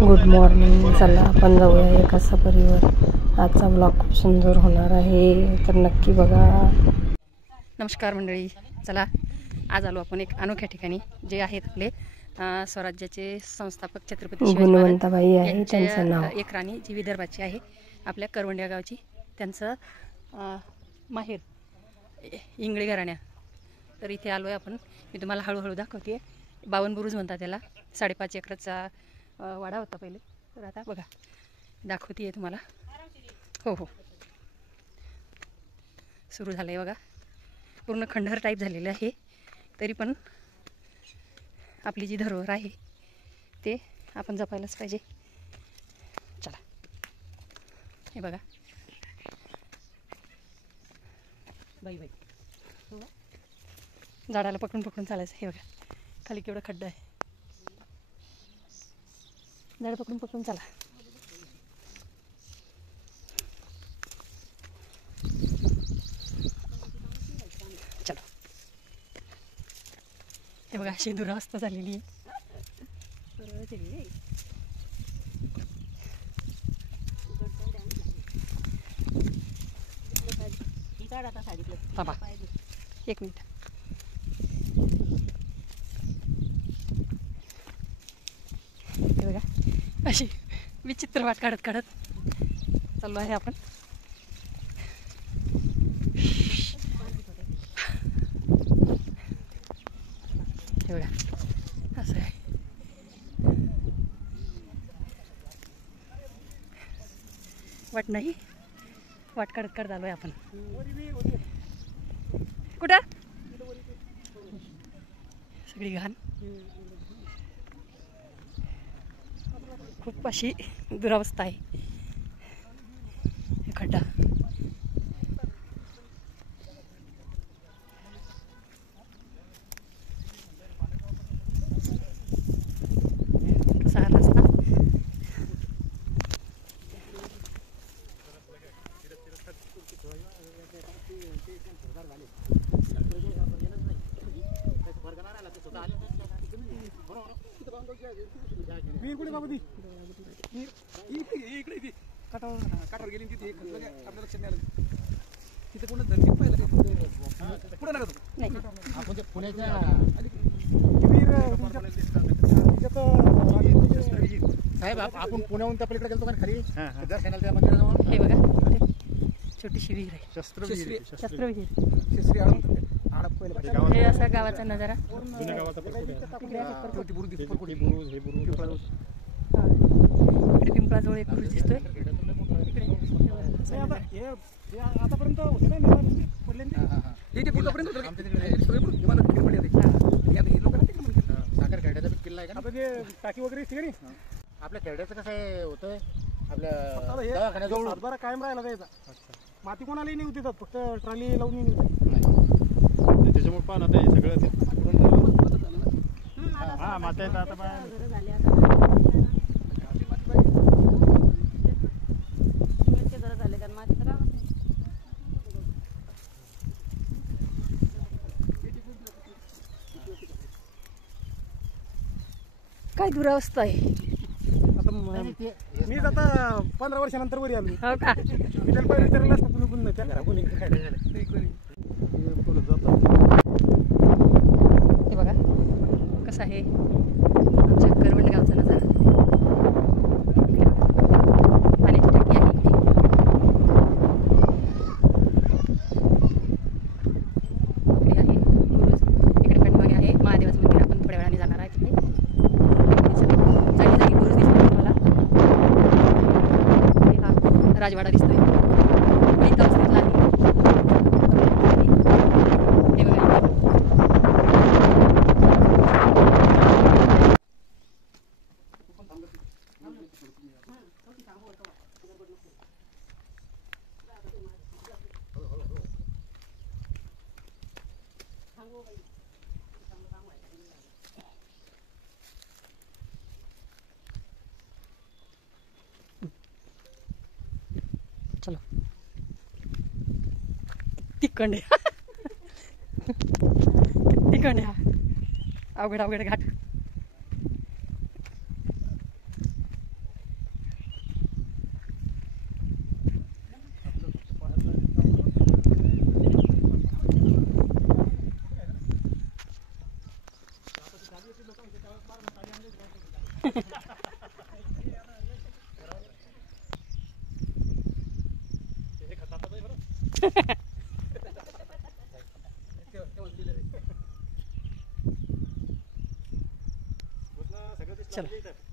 Good morning. चला आपण जाऊया एका सफरीवर. आजचा ब्लॉग खूप सुंदर होणार आहे, तर नक्की बघा. नमस्कार मंडळी. चला आज आलो आपण एक अनोख्या ठिकाणी, जे आहेत आपले स्वराज्याचे संस्थापक छत्रपती शिवाजी गुणवंताबाई आहे त्यांचं महाराज. नाव. एक राणी जी विदर्भाची आहे, आपल्या करवंड्या गावची. त्यांचं माहेर इंगळे घराण्या. तर इथे आलो आहे आपण. मी तुम्हाला हळूहळू दाखवते. 52 बुरुज म्हणतात त्याला. 5.5 एकराचा वाडा होता पहिले. तर आता बघा दाखवते आहे तुम्हाला. हो हो, सुरू झालं आहे बघा. पूर्ण खंडहर टाईप झालेलं आहे, तरी पण आपली जी धरोहर आहे ते आपण जपायलाच पाहिजे. चला हे बघा. बाई बाई झाडाला पकडून पकडून चालायचं. हे बघा खाली केवढा खड्डा आहे. झाड पकडून पकडून चला. चलो हे बघा अशी दुरावस्था झालेली आहे. बाबा एक मिनिट. हे बघा अशी विचित्र वाट काढत काढत चाललो आहे आपण. हे बघा असं आहे. वाट नाही, वाट काढत काढत आलोय आपण. कुठं सगळी घाण, खूप अशी दुरावस्था आहे. खड्डा कसा रस्ता. काठावर गेली तिथे आपल्या लक्षात नाही आलं. तिथे कोण धनगर पाहिलं पुढे नका नाही. आपण ते पुण्याच्या साहेब आपण पुण्याहून त्या पलीकडे गेलो का खाली दर्शनाला त्या मंदिराजवळ. हे बघा छोटीशी विहीर आहे. शस्त्रविहीर. हे असा गावाचा नजारा. इकडे पिंपळाजवळ एक बुरुज दिसतोय. आतापर्यंत साखर खेड्याचा किल्ला आहे का आता जे टाकी वगैरे असते का नाही, आपल्या खेड्याचं कसं आहे होतंय आपल्या हे दवाखान्याजवळ सातबारा कायम राहिला जायचा. माती कोणालाही नाही होती, फक्त ट्रॉली लावून नाही होती. त्याच्यामुळे पण आता हे सगळं हा मात्याचं आता काय दुरावस्था आहे. आता मीच आता 15 वर्षानंतर वरी आलो. हो का. मी त्याला पहिले विचारलं असतं कुणी कुणी त्या घरा कोणी काय हे बघा कसं आहे आमच्या करवंड गावचा नजारा. पाण्याची टाकी आहे इकडे. इकडे आहे बुरुज. इकडे पाठीमागे आहे महादेवाचं मंदिर. आपण थोड्या वेळाने जाणार आहे तिथे. जागी जागी बुरुज दिसतोय तुम्हाला. हा राजवाडा दिसतोय. इथं अवस्थेतला आहे. हे बघा चलो किती कंडे किती कंडे. अवघड अवघड घाट. चलो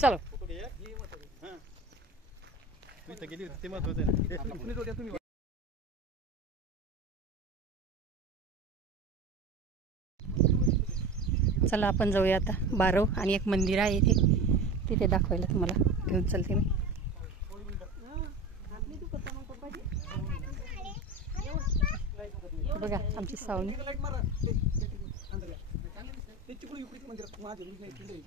चलो. गेली ते महत्वाचं आहे. कुणी जोड्या तुम्ही चला आपण जाऊया आता बारव आणि एक मंदिर आहे इथे, तिथे दाखवायला तुम्हाला घेऊन चलते मी. बघा आमची सावनी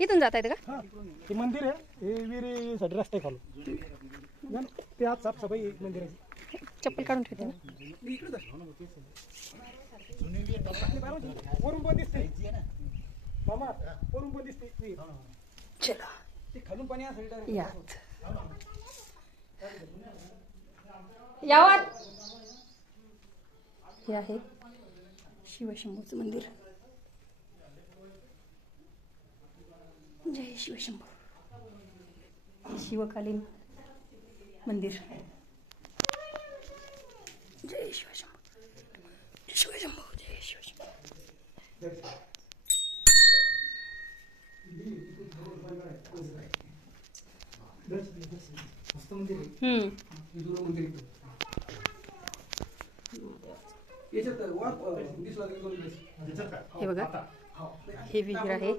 इथून जात आहेत का? ते मंदिर आहे, हे विहिरीसाठी रस्ता खालून ते आज साफसफाई मंदिराची. चप्पल काढून ठेवते ना. वरून पण दिसते मामा, वरून पण दिसते. चला ते खालून पाणी असेल यात यावर. हे आहे शिवशंभूचं मंदिर. जय शिवशंभू. शिवकालीन मंदिर. जय शिवशंभू. शिवशंभू जय शिवशंभू. हे बघा हे विहीर आहे.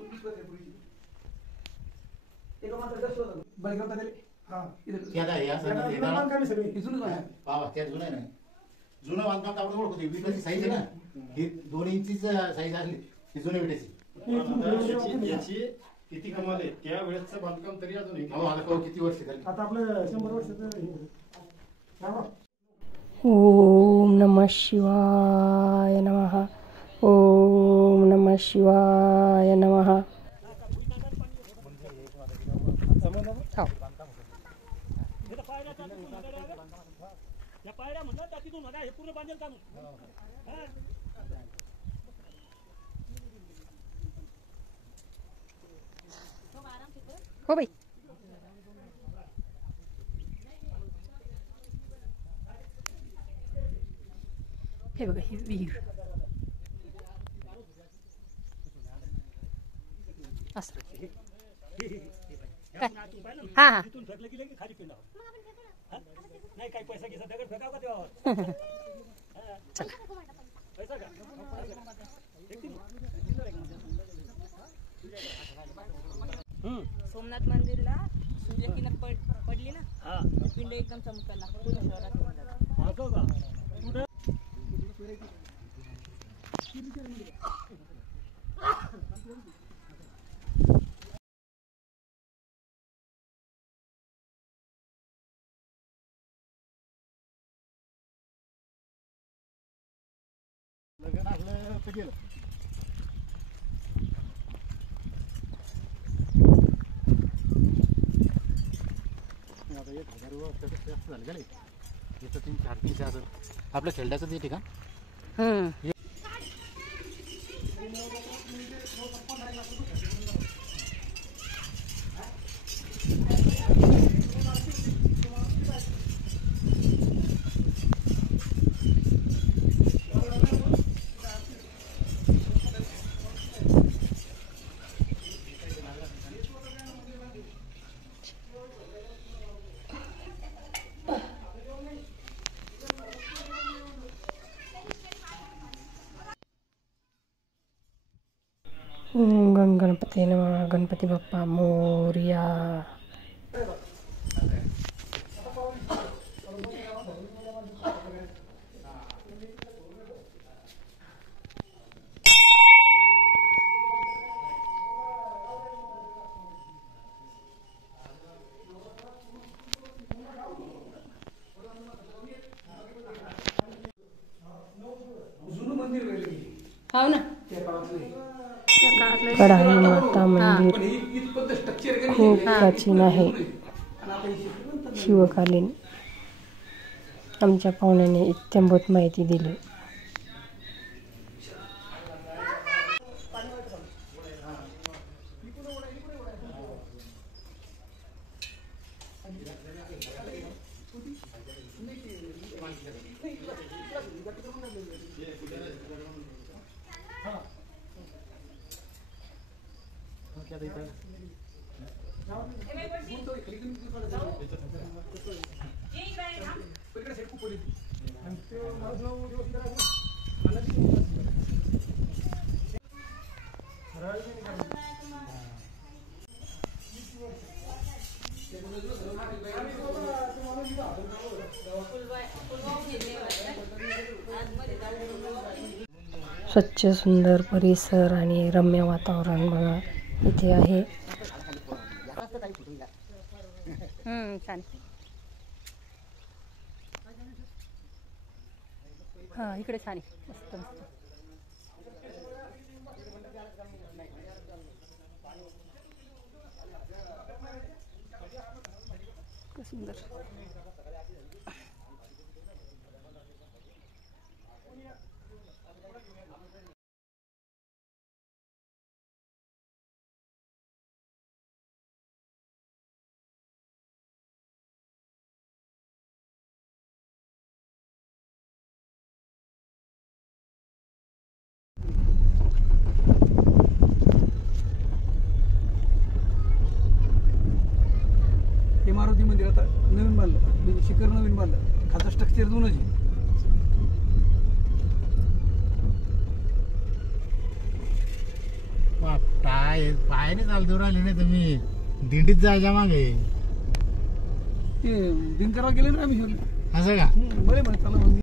जुनं बांधकाम आपण ओळखतो, विटाची साईज आहे ना, ही 2 इंचीच साईज असली ती जुन्या विटाची. याची किती कमाल आहे त्या वेळेसचं बांधकाम तरी अजून आता किती वर्ष झाली, आता आपलं 100 वर्षाचं. ओम नमः शिवाय नमः. ओम नमः शिवाय नमः. हो. हो बाई. हे बघा ही विहीर असं काय. हा हा सोमनाथ मंदिरला सूर्यकिरण पडली ना, पिंड एकदम चमकायला पूर्ण शहरात. लग्न असलं तर गेलं. आता 1000 वर्ष जास्त झालं का नाही, इथं 300-400 असेल आपल्या खेळण्याचं ते ठिकाण. ओम गणपती नमः. गणपती बाप्पा मोरया. जुनं मंदिर वगैरे हो ना. त्या काळातलं. कढाई माता मंदिर पण ही इथपर्यंत स्ट्रक्चर आहे का खूप नाही, प्राचीन आहे. आणि आता ही शिवकालीन. आमच्या पाहुण्याने इत्थंभूत माहिती दिली. स्वच्छ सुंदर परिसर आणि रम्य वातावरण बघा इथे आहे. छान. हा इकडे छान आहे. मस्त मस्त. सुंदर. हे मारुती मंदिर आता नवीन बांधलं, म्हणजे शिखर नवीन बांधलं, खालचं स्ट्रक्चर जुनंच आहे. पायाने चालतो राहिले नाही तुम्ही दिंडीत जायच्या मागे ते दिनकरला गेले ना आम्ही असं का बरे म्हणे चला